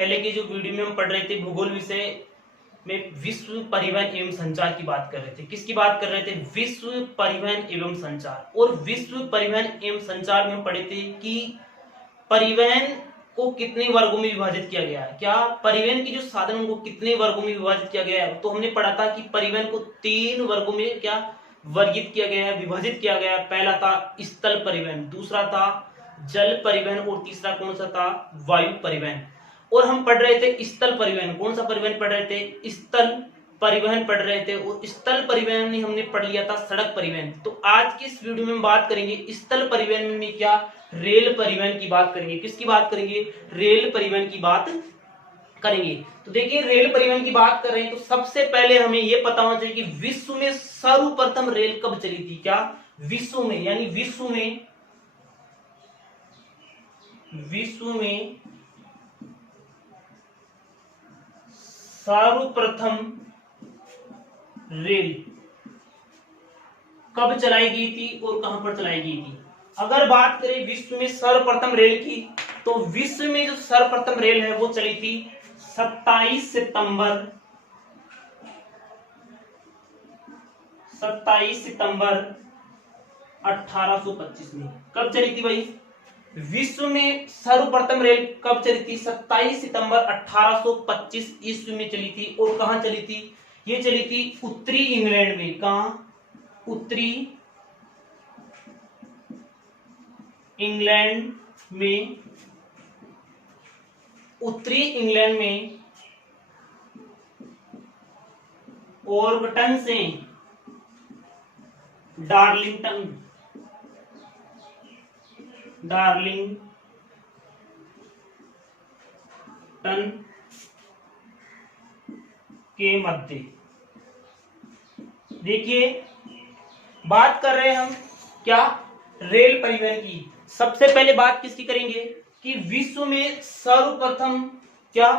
पहले के जो वीडियो में हम पढ़ रहे थे भूगोल विषय में विश्व परिवहन एवं संचार की बात कर रहे थे। किसकी बात कर रहे थे? विश्व परिवहन एवं संचार। और विश्व परिवहन एवं संचार में हम पढ़े थे कि परिवहन को कितने वर्गों में विभाजित किया गया है। क्या परिवहन की जो साधनों को कितने वर्गों में विभाजित किया गया है? तो हमने पढ़ा था कि परिवहन को 3 वर्गों में क्या वर्गीकृत किया गया है, विभाजित किया गया है। पहला था स्थल परिवहन, दूसरा था जल परिवहन और तीसरा कौन सा था? वायु परिवहन। और हम पढ़ रहे थे स्थल परिवहन। कौन सा परिवहन पढ़ रहे थे? स्थल परिवहन पढ़ रहे थे। और स्थल परिवहन में हमने पढ़ लिया था सड़क परिवहन। तो आज की इस वीडियो में हम बात करेंगे स्थल परिवहन में क्या रेल परिवहन की बात करेंगे। किसकी बात करेंगे? रेल परिवहन की बात करेंगे। तो देखिए रेल परिवहन की बात कर रहे हैं तो सबसे पहले हमें यह पता होना चाहिए कि विश्व में सर्वप्रथम रेल कब चली थी। क्या विश्व में, यानी विश्व में सर्वप्रथम रेल कब चलाई गई थी और कहां पर चलाई गई थी। अगर बात करें विश्व में सर्वप्रथम रेल की तो विश्व में जो सर्वप्रथम रेल है वो चली थी 27 सितंबर 1825 में। कब चली थी भाई? विश्व में सर्वप्रथम रेल कब चली थी? 27 सितंबर 1825 ईस्वी में चली थी। और कहां चली थी? ये चली थी उत्तरी इंग्लैंड में। कहां? उत्तरी इंग्लैंड में। उत्तरी इंग्लैंड में ओर्गटन से डार्लिंगटन के मध्य। देखिए बात कर रहे हैं हम क्या रेल परिवहन की। सबसे पहले बात किसकी करेंगे कि विश्व में सर्वप्रथम क्या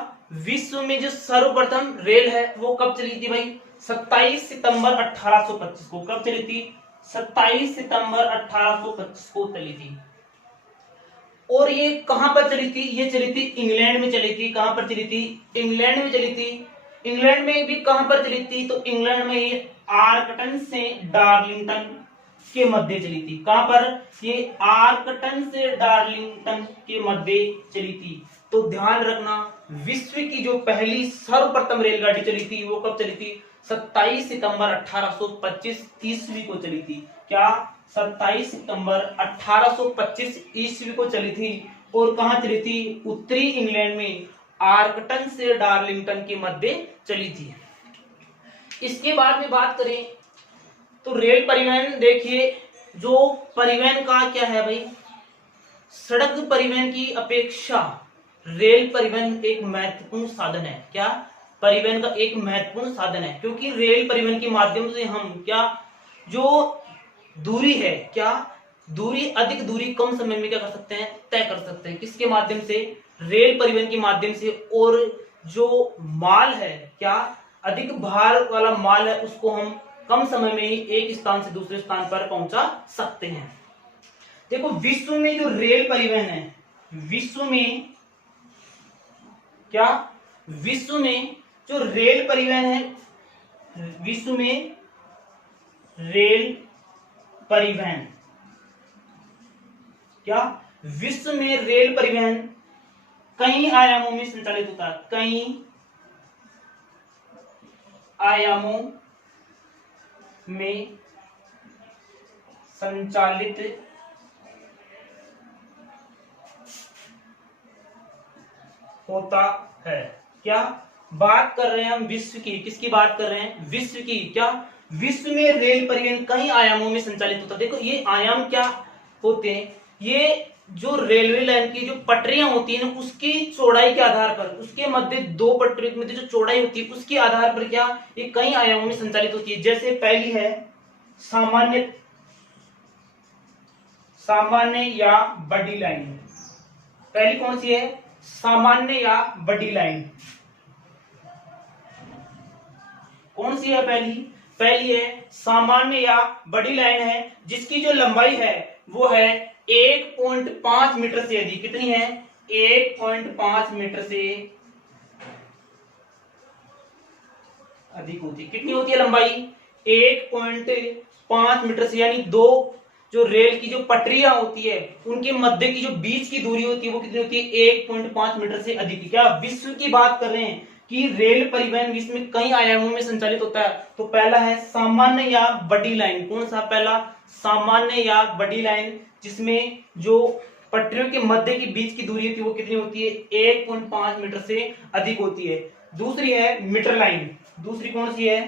विश्व में जो सर्वप्रथम रेल है वो कब चली थी भाई? 27 सितंबर 1825 को। कब चली थी? 27 सितंबर 1825 को चली थी। और ये कहां पर चली थी? ये चली थी इंग्लैंड में चली थी। कहां पर चली थी? इंग्लैंड में चली थी। इंग्लैंड में भी कहां पर चली थी? तो इंग्लैंड में ये आर्कटन से डार्लिंगटन के मध्य चली थी। कहां पर? ये आर्कटन से डार्लिंगटन के मध्य चली थी। तो ध्यान रखना विश्व की जो पहली सर्वप्रथम रेलगाड़ी चली थी वो कब चली थी? 27 सितंबर 1825 ईस्वी को चली थी। क्या 27 सितंबर 1825 ईस्वी को चली थी। और कहां चली थी? उत्तरी इंग्लैंड में आर्कटन से डार्लिंगटन के मध्य चली थी। इसके बाद में बात करें तो रेल परिवहन, देखिए जो परिवहन का क्या है भाई, सड़क परिवहन की अपेक्षा रेल परिवहन एक महत्वपूर्ण साधन है। क्या परिवहन का एक महत्वपूर्ण साधन है, क्योंकि रेल परिवहन के माध्यम से हम क्या जो दूरी है, क्या दूरी अधिक दूरी कम समय में क्या कर सकते हैं? तय कर सकते हैं। किसके माध्यम से? रेल परिवहन के माध्यम से। और जो माल है, क्या अधिक भार वाला माल है, उसको हम कम समय में ही एक स्थान से दूसरे स्थान पर पहुंचा सकते हैं। देखो विश्व में जो रेल परिवहन है, विश्व में क्या विश्व में जो रेल परिवहन है, विश्व में रेल परिवहन क्या विश्व में रेल परिवहन कई आयामों में संचालित होता है। कई आयामों में संचालित होता है। क्या बात कर रहे हैं हम विश्व की? किसकी बात कर रहे हैं? विश्व की। क्या विश्व में रेल परिवहन कई आयामों में संचालित होता है। देखो ये आयाम क्या होते हैं? ये जो रेलवे लाइन की जो पटरियां होती है ना, उसकी चौड़ाई के आधार पर, उसके मध्य दो पटरियों के मध्य जो चौड़ाई होती है उसके आधार पर क्या ये कई आयामों में संचालित होती है। जैसे पहली है सामान्य या बड़ी लाइन। पहली कौन सी है? सामान्य या बड़ी लाइन। कौन सी है पहली? पहली है सामान्य या बड़ी लाइन है, जिसकी जो लंबाई है वो है 1.5 मीटर से अधिक। कितनी है? 1.5 मीटर से अधिक होती है। कितनी होती है लंबाई? 1.5 मीटर से, यानी दो जो रेल की जो पटरियां होती है उनके मध्य की जो बीच की दूरी होती है वो कितनी होती है? 1.5 मीटर से अधिक। क्या विश्व की बात कर रहे हैं कि रेल परिवहन विश्व में कई आयामों में संचालित होता है। तो पहला है सामान्य या बड़ी लाइन। कौन सा? पहला सामान्य या बड़ी लाइन, जिसमें जो पटरियों के मध्य की बीच की दूरी होती है वो कितनी होती है? 1.5 मीटर से अधिक होती है। दूसरी है मीटर लाइन। दूसरी कौन सी है?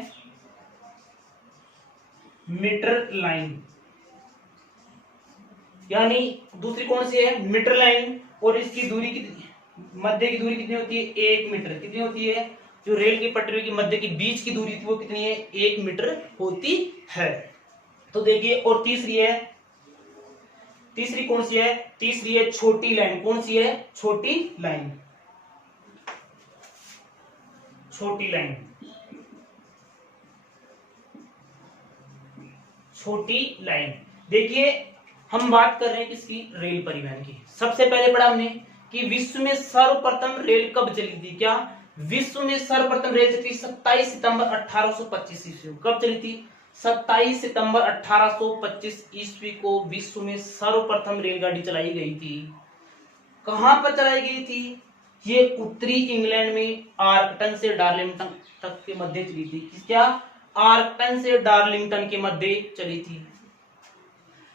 मीटर लाइन, यानी दूसरी कौन सी है? Metre line. और इसकी दूरी कितनी, मध्य की दूरी कितनी होती है? 1 मीटर। कितनी होती है? जो रेल की पटरियों की मध्य की बीच की दूरी थी वो कितनी है? 1 मीटर होती है। तो देखिए, और तीसरी है, तीसरी कौन सी है? तीसरी है छोटी लाइन। कौन सी है? छोटी लाइन। छोटी लाइन, छोटी लाइन। देखिए, हम बात कर रहे हैं किसकी? रेल परिवहन की। सबसे पहले पढ़ा हमने कि विश्व में सर्वप्रथम रेल कब चली थी। क्या? विश्व में सर्वप्रथम रेल चली 27 सितंबर 1825 ईस्वी को। कब चली थी? 27 सितंबर 1825 ईस्वी को विश्व में सर्वप्रथम रेलगाड़ी चलाई गई थी। कहां पर चलाई गई थी? ये उत्तरी इंग्लैंड में आर्कटन से डार्लिंगटन तक के मध्य चली थी। क्या? आर्कटन से डार्लिंगटन के मध्य चली थी।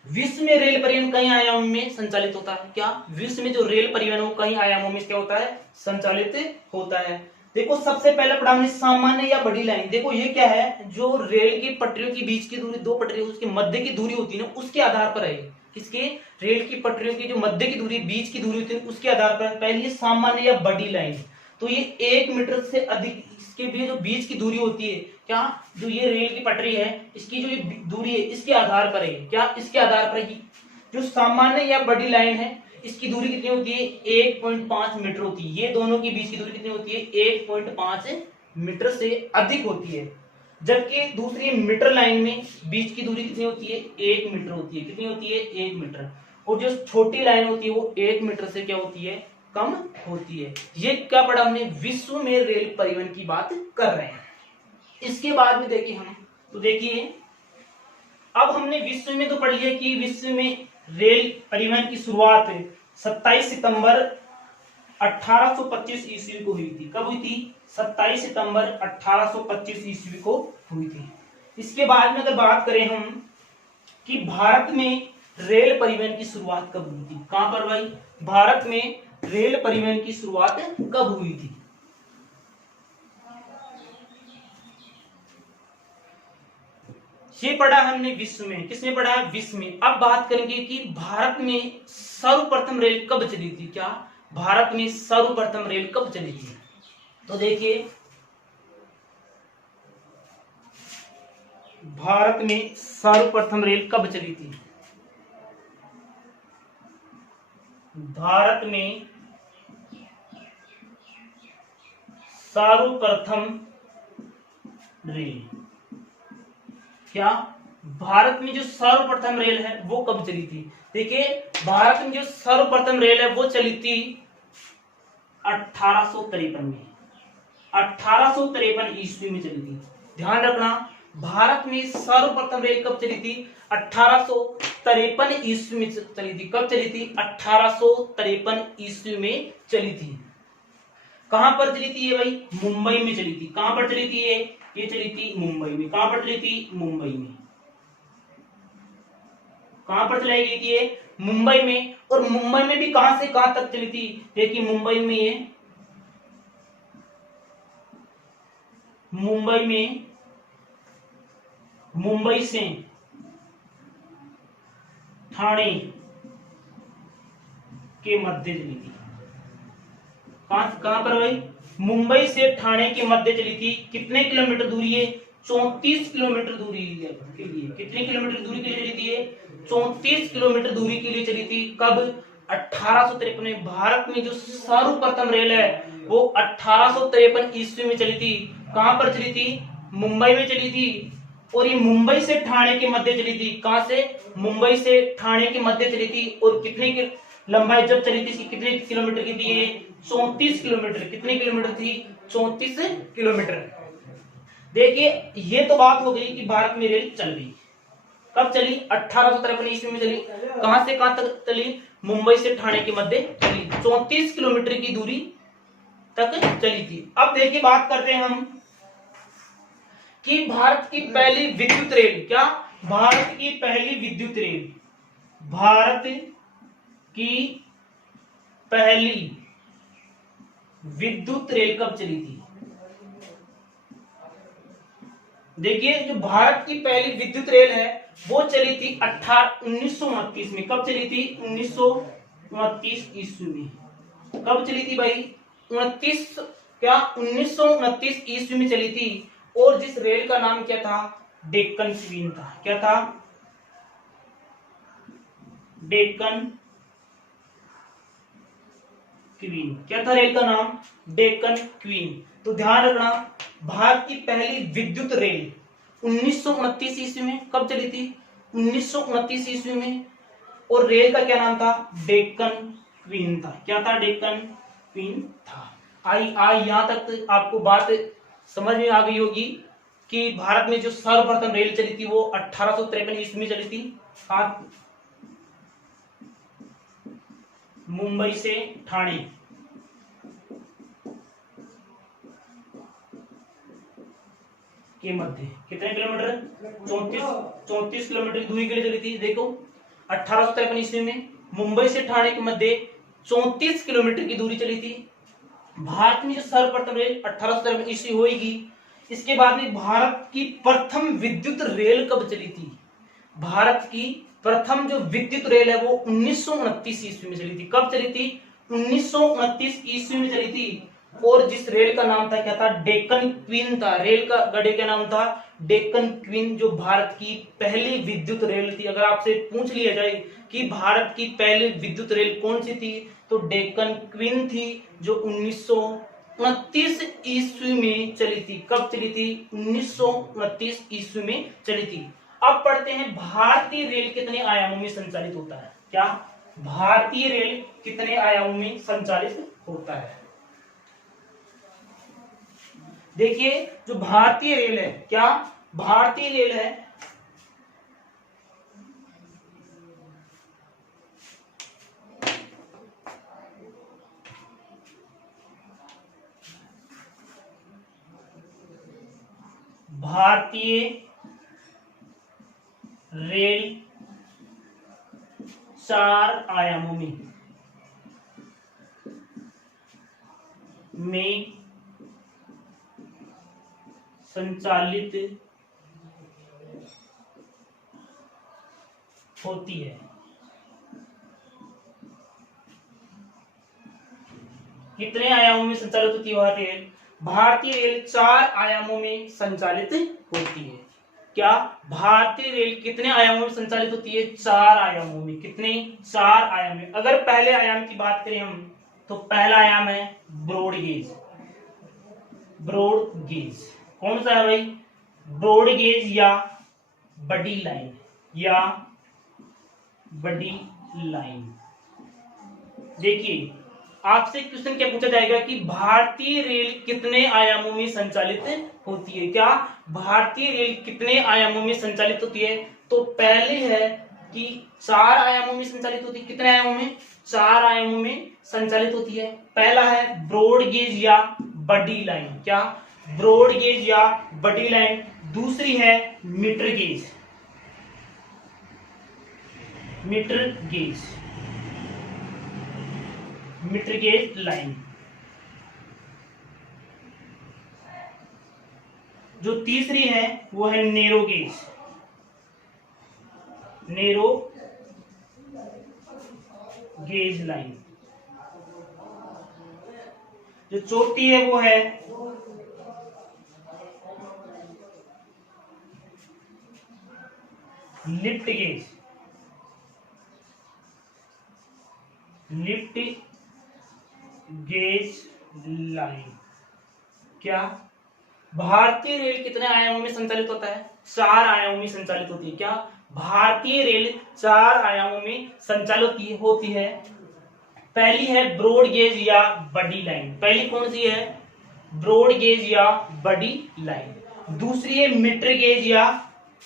विश्व में रेल परिवहन कई आयामों में संचालित होता है। क्या? विश्व में जो रेल परिवहन वो कई आयामों में क्या होता है? संचालित होता है। देखो, सबसे पहले पढ़ा हमने सामान्य या बड़ी लाइन। देखो ये क्या है? जो रेल की पटरियों के बीच की दूरी, दो पटरियों उसके मध्य की दूरी होती है ना, उसके आधार पर है। किसके? रेल की पटरियों की जो मध्य की दूरी, बीच की दूरी होती है उसके आधार पर। पहली सामान्य या बड़ी लाइन, तो ये 1 मीटर से अधिक इसके भी जो बीच की दूरी होती है। क्या? जो ये रेल की पटरी है इसकी जो दूरी है इसके आधार पर है। क्या? इसके आधार पर है। जो सामान्य या बड़ी लाइन है इसकी दूरी कितनी होती है? 1.5 मीटर होती है। ये दोनों के बीच की दूरी कितनी होती है? 1.5 मीटर से अधिक होती है। जबकि दूसरी मीटर लाइन में बीच की दूरी कितनी होती है? 1 मीटर होती है। कितनी होती है? 1 मीटर। और जो छोटी लाइन होती है वो 1 मीटर से क्या होती है? कम होती है। ये क्या पढ़ा हमने? विश्व में रेल परिवहन की बात कर रहे हैं। इसके बाद में देखिए हम, तो देखिए अब हमने विश्व में तो पढ़ लिया कि विश्व में रेल परिवहन की शुरुआत 27 सितंबर 1825 ईस्वी को हुई थी। कब हुई थी? 27 सितंबर 1825 ईस्वी को हुई थी। इसके बाद में अगर बात करें हम कि भारत में रेल परिवहन की शुरुआत कब हुई थी। कहां पर भाई? भारत में रेल परिवहन की शुरुआत कब हुई थी? ये पढ़ा हमने विश्व में। किसने पढ़ा? विश्व में। अब बात करेंगे कि भारत में सर्वप्रथम रेल कब चली थी। क्या? भारत में सर्वप्रथम रेल कब चली थी? तो देखिए, भारत में सर्वप्रथम रेल कब चली थी? भारत में सर्वप्रथम रेल, क्या? भारत में जो सर्वप्रथम रेल है वो कब चली थी? देखिए, भारत में जो सर्वप्रथम रेल है वो चली थी 1853 में। 1853 ईस्वी में चली थी। ध्यान रखना, भारत में सर्वप्रथम रेल कब चली थी? 1853 ईस्वी में चली थी। कब चली थी? 1853 ईस्वी में चली थी। कहां पर चली थी ये भाई? मुंबई में चली थी। कहां पर चली थी ये चली थी मुंबई में। कहां पर चली थी? मुंबई में। कहां पर चलाई गई थी ये? मुंबई में। और मुंबई में भी कहां से कहां तक चली थी? देखिए, मुंबई में ये, मुंबई में, मुंबई से ठाणे के मध्य चली थी। कहां पर भाई? मुंबई से ठाणे के मध्य चली थी। कितने किलोमीटर दूरी है? 34 किलोमीटर दूरी के लिए। कितने किलोमीटर दूरी के लिए चली थी? 34 किलोमीटर दूरी के लिए चली थी। कब? 1853 में। भारत में जो सर्वप्रथम रेल है वो 1853 ईस्वी में चली थी। कहां पर चली थी? मुंबई में चली थी। और ये मुंबई से ठाणे के मध्य चली थी। कहां से? मुंबई से ठाणे के मध्य चली थी। और कितने की लंबाई जब चली थी? कितने किलोमीटर की थी? 34 किलोमीटर। कितने किलोमीटर थी? 34 किलोमीटर। देखिए ये तो बात हो गई कि भारत में रेल चल गई। कब चली? 1853 ईस्वी में चली। कहां से कहां तक चली? मुंबई से ठाणे के मध्य चली, 34 किलोमीटर की दूरी तक चली थी। अब देखिए बात करते हैं हम कि भारत की पहली विद्युत रेल, क्या भारत की पहली विद्युत रेल, भारत की पहली विद्युत रेल कब चली थी? देखिए जो भारत की पहली विद्युत रेल है वो चली थी 1929 में। कब चली थी? 1929 ईस्वी में। कब चली थी भाई? 1929 ईस्वी में चली थी। और जिस रेल का नाम क्या था? डेक्कन क्वीन था। क्या था? डेक्कन क्वीन। क्या था रेल का नाम? डेक्कन क्वीन। तो ध्यान रखना, भारत की पहली विद्युत रेल 1929 ईस्वी में। कब चली थी? 1929 ईस्वी में। और रेल का क्या नाम था? डेक्कन क्वीन था। क्या था? डेक्कन क्वीन था। आई यहां तक आपको बात समझ में आ गई होगी कि भारत में जो सर्वप्रथम रेल चली थी वो 1853 ईस्वी में चली थी। मुंबई से ठाणे के मध्य कितने किलोमीटर? 34 किलोमीटर की दूरी के लिए चली थी। देखो 1853 ईस्वी में मुंबई से ठाणे के मध्य 34 किलोमीटर की दूरी चली थी। भारत में जो सर्वप्रथम रेल 1853 ईस्वी होगी। इसके बाद में भारत की प्रथम विद्युत रेल कब चली थी? भारत की प्रथम जो विद्युत रेल है वो 1929 ईस्वी में चली थी। कब चली थी? 1929 ईस्वी में चली थी। और जिस रेल का नाम था क्या था? डेक्कन क्वीन था। रेल का गड्ढे का नाम था डेक्कन क्वीन, जो भारत की पहली विद्युत रेल थी। अगर आपसे पूछ लिया जाए कि भारत की पहली विद्युत रेल कौन सी थी तो डेक्कन क्वीन थी, जो 1929 ईस्वी में चली थी। कब चली थी? 1929 ईस्वी में चली थी। अब पढ़ते हैं भारतीय रेल कितने आयामों में संचालित होता है। क्या भारतीय रेल कितने आयामों में संचालित होता है? देखिए जो भारतीय रेल है, क्या भारतीय रेल है भारतीय रेल 4 आयामों में संचालित होती है। कितने आयामों में संचालित होती है भारतीय रेल? भारतीय रेल 4 आयामों में संचालित होती है। क्या भारतीय रेल कितने आयामों में संचालित होती है? 4 आयामों में। कितने? 4 आयाम में। अगर पहले आयाम की बात करें हम तो पहला आयाम है ब्रॉड गेज। ब्रॉड गेज कौन सा है भाई? ब्रॉड गेज या बड़ी लाइन, या बड़ी लाइन। देखिए आपसे क्वेश्चन क्या पूछा जाएगा कि भारतीय रेल कितने आयामों में संचालित होती है? क्या भारतीय रेल कितने आयामों में संचालित होती है? तो पहले है कि 4 आयामों में संचालित होती है। कितने आयामों में? 4 आयामों में संचालित होती है। पहला है ब्रॉड गेज या बड़ी लाइन। क्या ब्रॉड गेज या बड़ी लाइन। दूसरी है metre gauge. Metre gauge, metre gauge line. जो तीसरी है वो है narrow gauge. Narrow gauge line. जो चौथी है वो है lift gauge. Lift gauge line. क्या भारतीय रेल कितने आयामों में संचालित होता है? 4 आयामों में संचालित होती है। क्या भारतीय रेल 4 आयामों में संचालित होती है। पहली है ब्रॉड गेज या बड़ी लाइन। पहली कौन सी है? ब्रॉड गेज या बड़ी लाइन। दूसरी है मीटर गेज या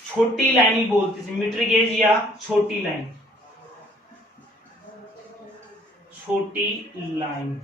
छोटी लाइन भी बोलते हैं, मीटर गेज या छोटी लाइन, छोटी लाइन।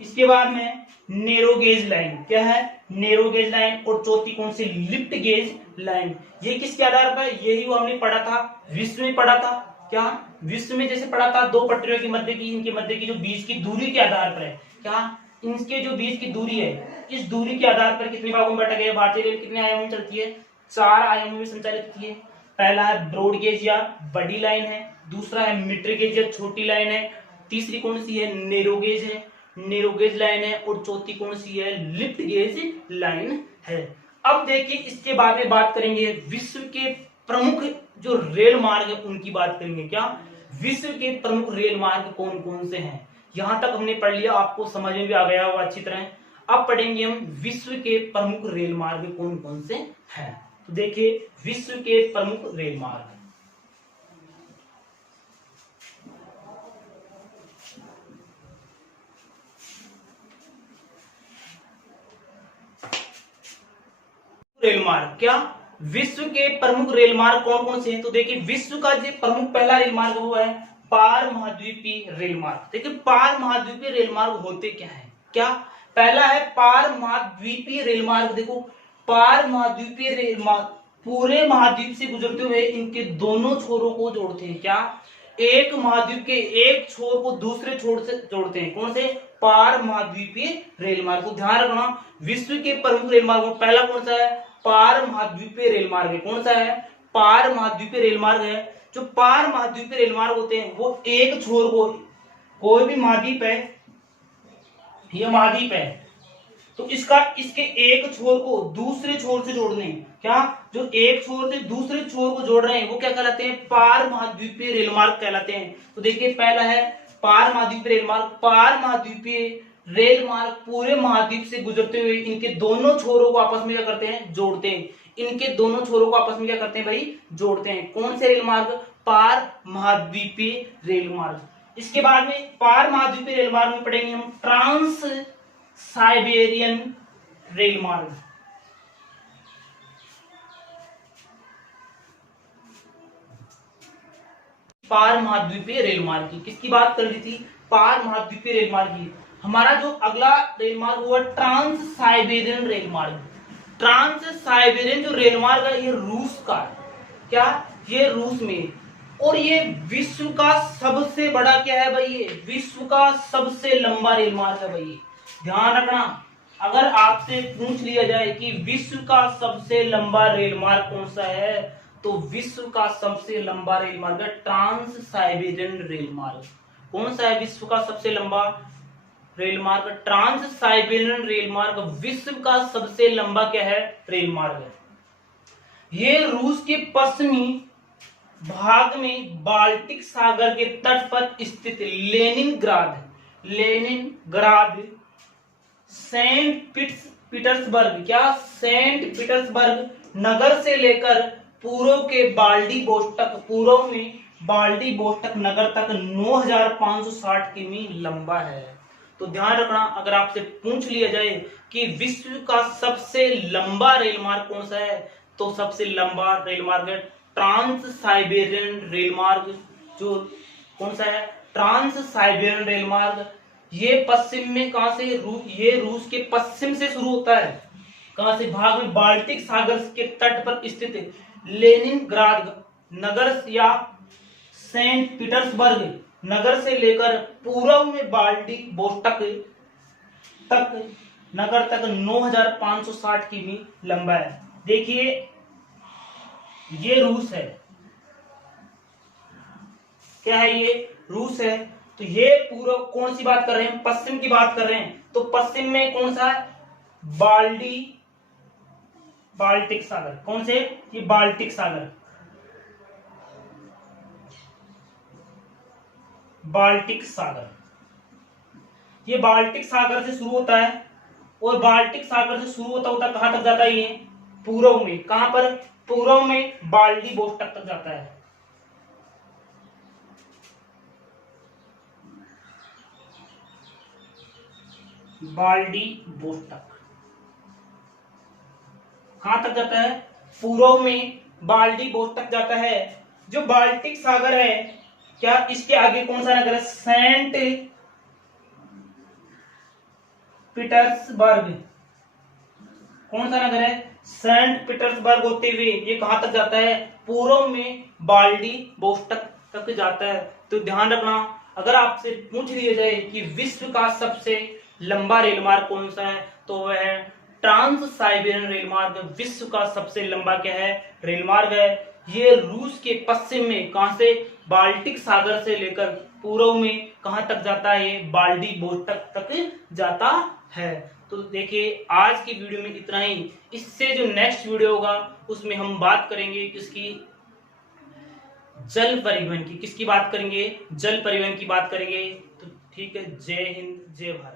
इसके बाद में नेरो गेज लाइन, क्या है, नेरो गेज लाइन। और चौथी कौन सी, लिफ्ट गेज लाइन। ये किसके आधार पर, यही वो हमने पढ़ा था, विश्व में पढ़ा था, क्या विश्व में जैसे पढ़ा था, दो पटरियों के मध्य की, इनके मध्य की जो बीच की दूरी के आधार पर है, क्या इनके जो बीच की दूरी है, इस दूरी के आधार पर कितने भागों में बांटा गया। भारतीय रेल कितने आयामों में चलती है, 4 आयामों में संचालित होती है। पहला है ब्रॉड गेज या बड़ी लाइन है, दूसरा है मीटर गेज या छोटी लाइन है, तीसरी कौन सी है, नेरो गेज है, नेरो गेज लाइन है, और चौथी कौन सी है, लिफ्ट गेज लाइन है। अब देखिए इसके बाद में बात करेंगे विश्व के प्रमुख जो रेल मार्ग है उनकी बात करेंगे। क्या विश्व के प्रमुख रेल मार्ग कौन कौन से हैं। यहां तक हमने पढ़ लिया, आपको समझ में भी आ गया होगा अच्छी तरह। अब पढ़ेंगे हम विश्व के प्रमुख रेल मार्ग कौन कौन से हैं। तो देखिए विश्व के प्रमुख रेल मार्ग, रेल मार्ग, क्या विश्व के प्रमुख रेल मार्ग कौन कौन से हैं। तो देखिए विश्व का जो प्रमुख पहला रेल मार्ग वो है पार महाद्वीपीय रेल मार्ग। देखिए पार महाद्वीपीय रेल मार्ग होते क्या है, क्या पहला है पार महाद्वीपीय रेल मार्ग। देखो पार महाद्वीपीय रेल मार्ग पूरे महाद्वीप से गुजरते हुए इनके दोनों छोरों को जोड़ते हैं। क्या एक महाद्वीप के एक छोर को दूसरे छोर से जोड़ते हैं, कौन से, पार महाद्वीपीय रेल मार्ग। को ध्यान रखना, विश्व के प्रमुख रेल मार्गों पहला कौन सा है, पार महाद्वीपीय रेल मार्ग है। कौन सा है, पार महाद्वीपीय रेल मार्ग है। जो पार महाद्वीपीय रेल मार्ग होते हैं वो एक छोर को, कोई भी महाद्वीप है, ये महाद्वीप है, तो इसके एक छोर को दूसरे छोर से जोड़ने, क्या जो एक छोर से दूसरे छोर को जोड़ रहे हैं वो क्या कहलाते हैं, पार महाद्वीपीय रेल मार्ग कहलाते हैं। तो देखिए पहला है पार महाद्वीपीय रेल मार्ग। पार महाद्वीपीय रेल मार्ग पूरे महाद्वीप से गुजरते हुए इनके दोनों छोरों को आपस में क्या करते हैं, जोड़ते हैं। इनके दोनों छोरों को आपस में क्या करते हैं भाई, जोड़ते हैं। कौन से रेल मार्ग, पार महाद्वीपीय रेल मार्ग। इसके बाद में पार महाद्वीपीय रेल मार्ग में पढ़ेंगे हम ट्रांस साइबेरियन रेल मार्ग। पार महाद्वीपीय रेल मार्ग की किसकी बात कर रही थी, पार महाद्वीपीय रेल मार्ग की। हमारा जो अगला रेल मार्ग हुआ ट्रांस साइबेरियन रेल मार्ग। ट्रांस साइबेरियन जो रेल मार्ग है ये रूस का है, क्या ये रूस में, और ये विश्व का सबसे बड़ा क्या है भाई, ये विश्व का सबसे लंबा रेल मार्ग है भाई। ध्यान रखना, अगर आपसे पूछ लिया जाए कि विश्व का सबसे लंबा रेल मार्ग कौन सा है, तो विश्व का सबसे लंबा रेल मार्ग है ट्रांस साइबेरियन रेल मार्ग। कौन सा है विश्व का सबसे लंबा रेल मार्ग, ट्रांस साइबेरियन रेल मार्ग विश्व का सबसे लंबा क्या है, रेल मार्ग है। ये रूस के पश्चिमी भाग में बाल्टिक सागर के तट पर स्थित लेनिनग्राद सेंट पीटर्सबर्ग, क्या सेंट पीटर्सबर्ग नगर से लेकर पूर्व के बाल्डिवोस्टक, पूर्व में बाल्डिवोस्टक नगर तक 9560 किमी लंबा है। तो ध्यान रखना, अगर आपसे पूछ लिया जाए कि विश्व का सबसे लंबा रेल मार्ग कौन सा है, तो सबसे लंबा रेल मार्ग है ट्रांस साइबेरियन रेल मार्ग। जो कौन सा है, ट्रांस साइबेरियन रेल मार्ग। ये पश्चिम में कहां से, ये रूस के पश्चिम से शुरू होता है, कहां से, भाग में बाल्टिक सागर के तट पर स्थित लेनिनग्राद नगर या सेंट पीटर्सबर्ग नगर से लेकर पूर्व में बाल्डिवोस्टक तक नगर तक 9560 किमी लंबा है। देखिए ये रूस है, क्या है, ये रूस है। तो ये पूर्व कौन सी बात कर रहे हैं, पश्चिम की बात कर रहे हैं। तो पश्चिम में कौन सा है, बाल्टिक सागर। कौन से, ये बाल्टिक सागर, बाल्टिक सागर। ये बाल्टिक सागर से शुरू होता है, और बाल्टिक सागर से शुरू होता होता कहां तक जाता है, ये पूर्व में, कहां पर, पूर्व में बाल्डिवोस्टक तक जाता है। बाल्डिवोस्टक। कहां तक जाता है? पूर्व में व्लादिवोस्तोक जाता है। जो बाल्टिक सागर है, क्या इसके आगे कौन सा नगर है? Saint Petersburg. कौन सा नगर है? सेंट पीटर्सबर्ग होते हुए ये कहां तक जाता है? पूर्व में व्लादिवोस्तोक तक जाता है। तो ध्यान रखना, अगर आपसे पूछ लिया जाए कि विश्व का सबसे लंबा रेल मार्ग कौन सा है, तो वह है ट्रांस साइबेरियन रेल मार्ग। विश्व का सबसे लंबा क्या है? रेल मार्ग है। ये रूस के पश्चिम में कहां से? बाल्टिक सागर से लेकर पूर्व में कहां तक जाता है? ये व्लादिवोस्तोक तक जाता है। तो देखिए, आज की वीडियो में इतना ही। इससे जो नेक्स्ट वीडियो होगा उसमें हम बात करेंगे किसकी? जल परिवहन की। किसकी बात करेंगे? जल परिवहन की बात करेंगे। तो ठीक है, जय हिंद, जय भारत।